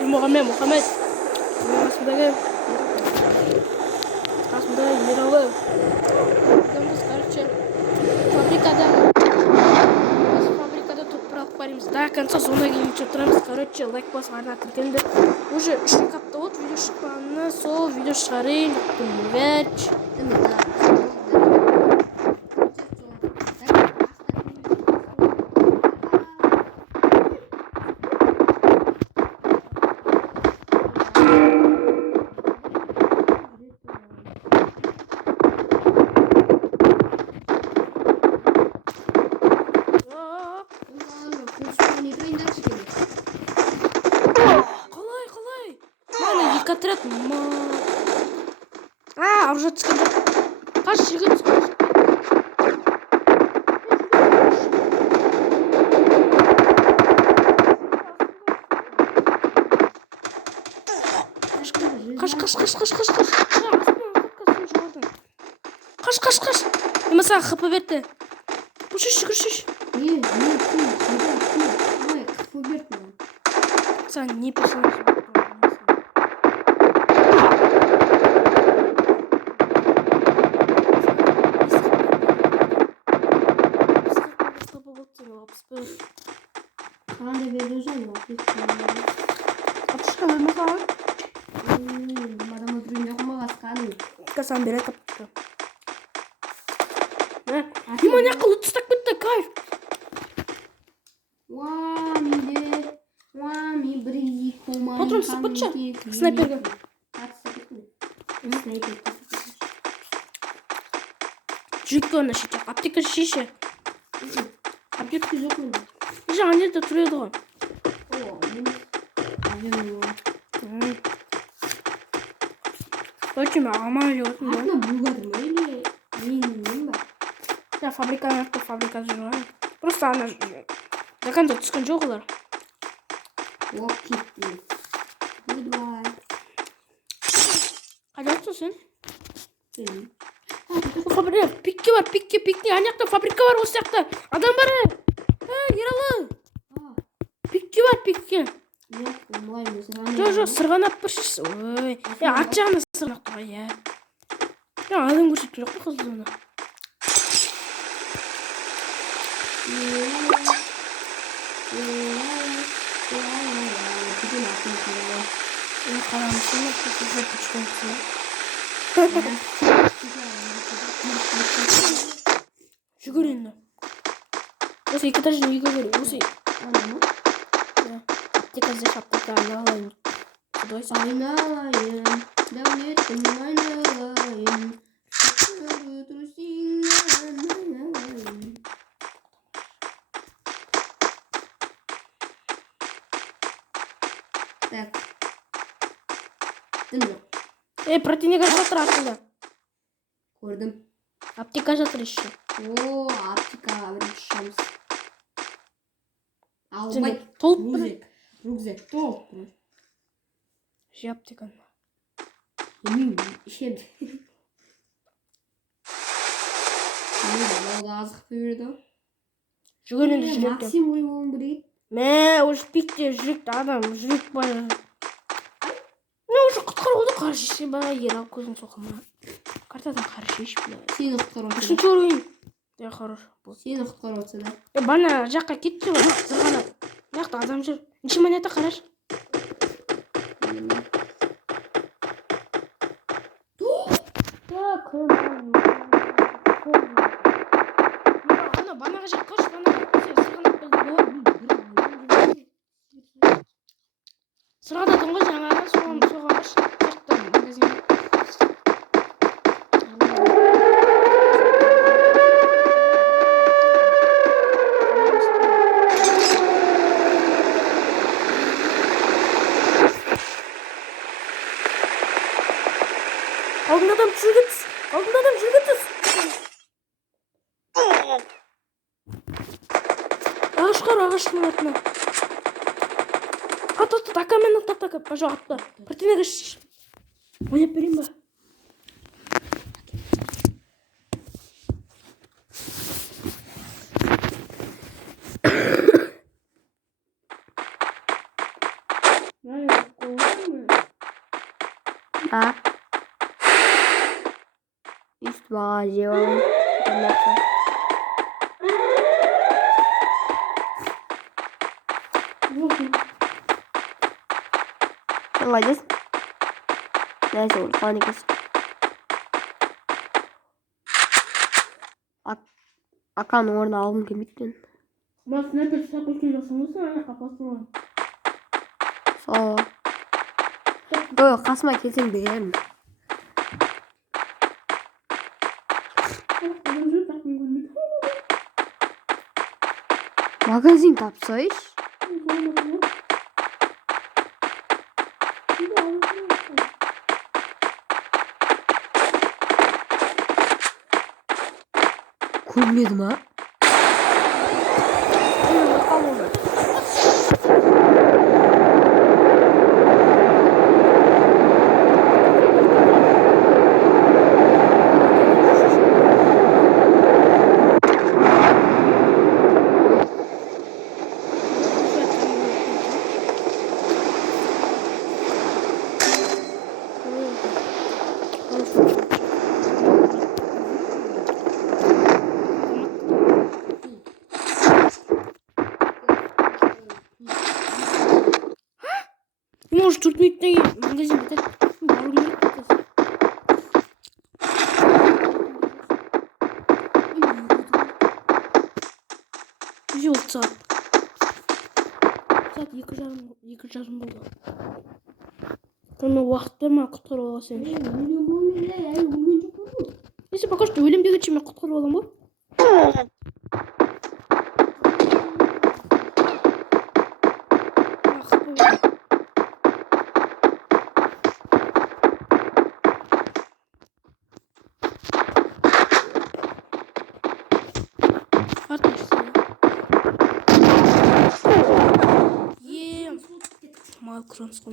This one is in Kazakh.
Muhammed. Aslında Miralı. Biz короче fabrikada toprak баримыз. До конца сонда келіп отырамыз. Короче, лайк басыңарына кіргенде уже 3 апта болды видео шыққанына, сол видео шығарайын деппін. Вәч. Қалай? Мана екі отряд. Уже түскен жоқ. Қаш жігіт түскен. Қаш. Мен саған хп берді. Жүгір. Саған не персонаж? Қандай берді жол? Апшқа бөлме саған? Мадам өтірінде қымаға сқаның. Саған береді апшқа. Миман яққа ұлт ұстап кетті, кайф. Патрон сыпытшы. Снайперге. Жүрекке оны шетек. Аптека шеше. Аптекті жоқ менде. Жаңа жерде тұреді ғой. Короче, маған жауатын да. Атына бұлғадыр ма или мен ба? Я фабрика жүрген. Просто ана до конца түскен жоқ олар. Кетті. Goodbye. Қайда отырсың сен? Фабрика, пикке бар, пикке. Ана жақта фабрика бар, осы жақта. Адам бар. Ералы. Пикке бар, пикке. Жоқ, олай емес. Жоқ, сырғанап біршіш. Ой, ат жағына сырғанап тұр, иә. Адам көрсетіп жоқ қой қызды оны. Қарамысың ба? Қызға күшкен кісі. Жүгір енді. Осы екі этажын үйге көр. Осы. Аптека здесь аптека айналайын. Айналайын. Дәулеттім айналайын. Так. Дым жоқ. Противник жатыр артында. Көрдім. Аптека жатыр еще. Аптекаға бірінші шығамыз. Албай. Толып бір. Рюкзак толып бір. Же аптеканы. Ішеді. Балда азық берді. Жүгір енді жүректе. Максим ой болуын білейді. Уже пикте жүректі адам. Жүрек бар. Уже құтқарылды қаршеше ба. Ерал көзін соқыма. Картадан қаршеш бля. Сені құтқару отса. Үшінші уровень. Да, хорош. Сені құтқару отса да. Бана жаққа кетті ғой. Сырғанап. Жақта адам жүр. Неше монета қараш. Банаға жаққа қош, банаға. Сырғанап білді ғой. Сырғанадың ғой жаңағы. Соған қош. Жақта магазин. Алдын адам жүрге түс. Ағашқың атына. Ат, акамен ат. Пожалуйста. Противник еш. Ойнап берейін ба? Right. Ha. Üst bağcı alayım. Yallayacağız. Neyse olur. Fani kes. Akan orada aldım kemikten. Bak ne bir saklı kilosunuz var. Kapatsın. Sağ ol. Yok kasma kesin beğenme. Magazin tapsayış. Kurmadım ha. Может, тут не магазин. Yok saat. Saat yıkacağım burada. Sonra vakti mi kutur olasın? Neyse bakalım ölüm bir geçime kutur olan bu. Mal kırmızı.